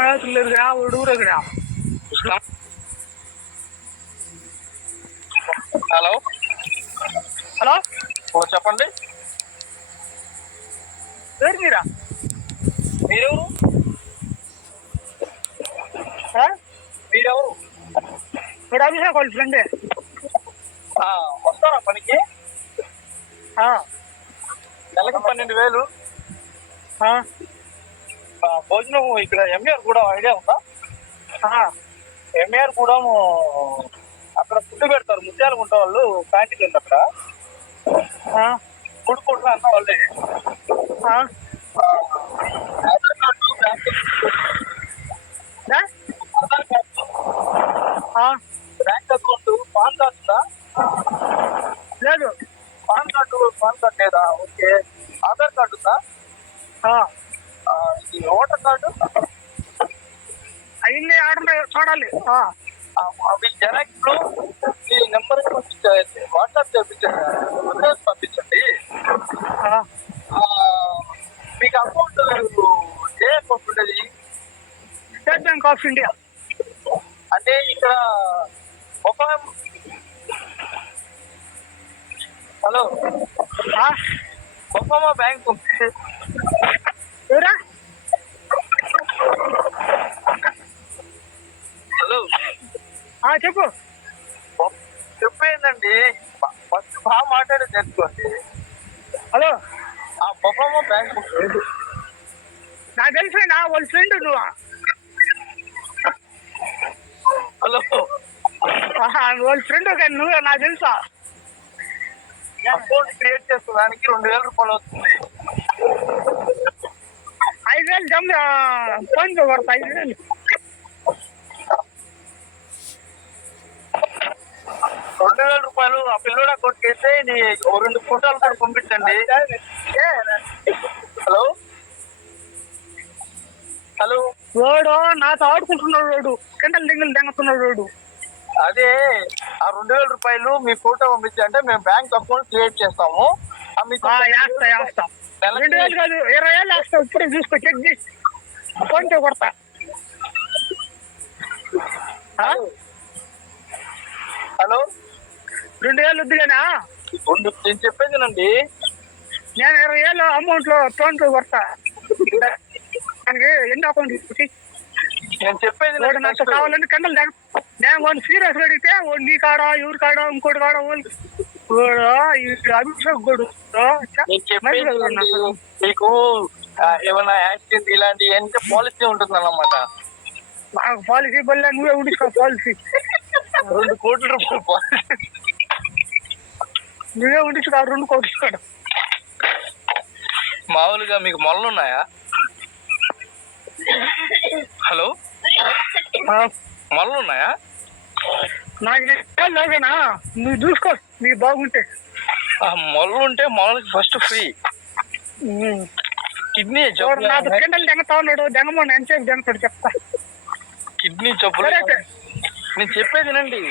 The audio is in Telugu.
ಹುಡುಗರ హలో హలో చెప్పండి. ఎవరు మీరా? మీరెవరు? మీరెవరు? మీరు అభిషేక్ వాళ్ళ ఫ్రెండే. వస్తారా పనికి? నెలకి 12,000. భోజనం ఇక్కడ ఎంఆర్ కూడా ఐడియా ఉందా? ఎంఆర్ కూడా అక్కడ ఫుడ్ పెడతారు. ముత్యాలు గుంట వాళ్ళు క్యాంటీన్ ఉంది అక్కడ. ఫుడ్ కూడా అన్న వాళ్ళే. Aadhaar card bank account pan card ఉందా? లేదు. పాన్ కార్డు లేదా? ఓకే. ఆధార్ కార్డు ఉందా? ఓటర్ కార్డు అవన్నీ ఆర్డర్ చూడాలి. అవి జెరాక్స్ మీ నెంబర్ వాట్సాప్ చేయించండి, పంపించండి. మీకు అకౌంట్ ఏ అకౌంట్ ఉండేది? State bank of India. అంటే ఇక్కడ హలో బొమ్మమ్మ బ్యాంక్ ఉంది. ఎవరా? హలో చెప్పు. చెప్పేందండి, ఫస్ట్ బాగా మాట్లాడేది తెలుసుకోండి. హలో బొమ్మమ్మ బ్యాంక్ నాకు తెలిసిన వాళ్ళ ఫ్రెండ్ నువ్వు. హలో వాళ్ళ ఫ్రెండ్ కానీ నువ్వే నాకు తెలుసా. అకౌంట్ క్రియేట్ చేసుకోవడానికి 2,000 రూపాయలు వస్తుంది. 5,000 జమ ఫోన్ పే కొడతా. 5,000 2,000 రూపాయలు ఆ పిల్లడు అకౌంట్ చేస్తే 2 ఫోటోలు కూడా పంపించండి. హలో హలో వాడు నాతో ఆడుకుంటున్నాడు. వాడు కింటలు దింగులు దెంగతున్నాడు. వాడు అదే ఆ 2,000 రూపాయలు మీ ఫోటో పంపించంటే మేము బ్యాంక్ అకౌంట్ క్రియేట్ చేస్తాము. వేస్తా 2,000 కాదు 20,000 వేస్తా. ఇప్పుడే చూసుకో, చెక్ చేసి ఫోన్ పే కొడతా. హలో 2,000 వద్దుగానా? నేను చెప్పేదేనండి. నేను 20,000 అమౌంట్ లో ఫోన్ పే కొడతా. దానికి ఎన్ని అకౌంట్ నేను చెప్పేది నాకు కావాలంటే కండలు నేను వాడిని సీరియస్ అడిగితే వాడు నీ కాడ ఎవరి కాడ ఇంకోటి కాడ అభిషేక్ గోడు. మీకు ఏమైనా యాక్సిడెంట్ ఇలాంటి ఎంత పాలసీ ఉంటుంది అన్నమాట. నాకు పాలసీ బల్ల నువ్వే ఉండించుకో. పాలసీ 2 కోట్ల రూపాయలు పాలసీ నువ్వే ఉండించుకో. 2 కోట్లు మామూలుగా మీకు మొలలు ఉన్నాయా? హలో మొలలు ఉన్నాయా? నాకు లేదనా, నువ్వు చూసుకో నీకు బాగుంటే. మొలలు ఉంటే మొలకి ఫస్ట్ ఫ్రీ. కిడ్నీ జబ్బు నాతో కిండలు దెంగతా ఉన్నాడు. దెంగమని ఎంతసేపు దెంగతాడు చెప్తా. కిడ్నీ జబ్బులు నేను చెప్పేది వినండి.